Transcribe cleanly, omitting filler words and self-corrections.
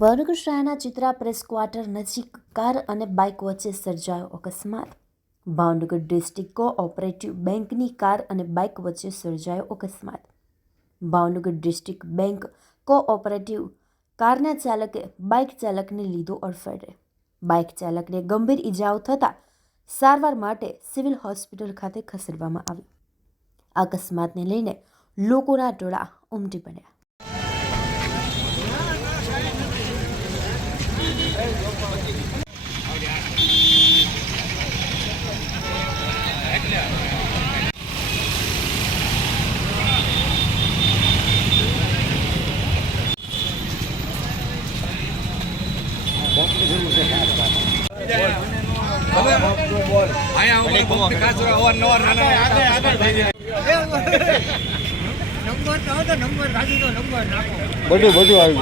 ભાવનગર શહેરના Chitra press quarter નજીક car અને બાઇક વચ્ચે સર્જાયો અકસ્માત। ભાવનગર ડિસ્ટ્રિક્ટ કોઓપરેટિવ બેંકની કાર અને બાઇક વચ્ચે સર્જાયો અકસ્માત। ભાવનગર ડિસ્ટ્રિક્ટ બેંક કોઓપરેટિવ કારના ચાલકે બાઇક ચાલકને લીધો અડફેટે। બાઇક ચાલકને ગંભીર ઇજાઓ થતાં સારવાર માટે સિવિલ હોસ્પિટલ ખાતે ખસેડવામાં આવી। અકસ્માતને લઈને લોકોના ટોળા ઉમટી પડ્યા। બધું આવી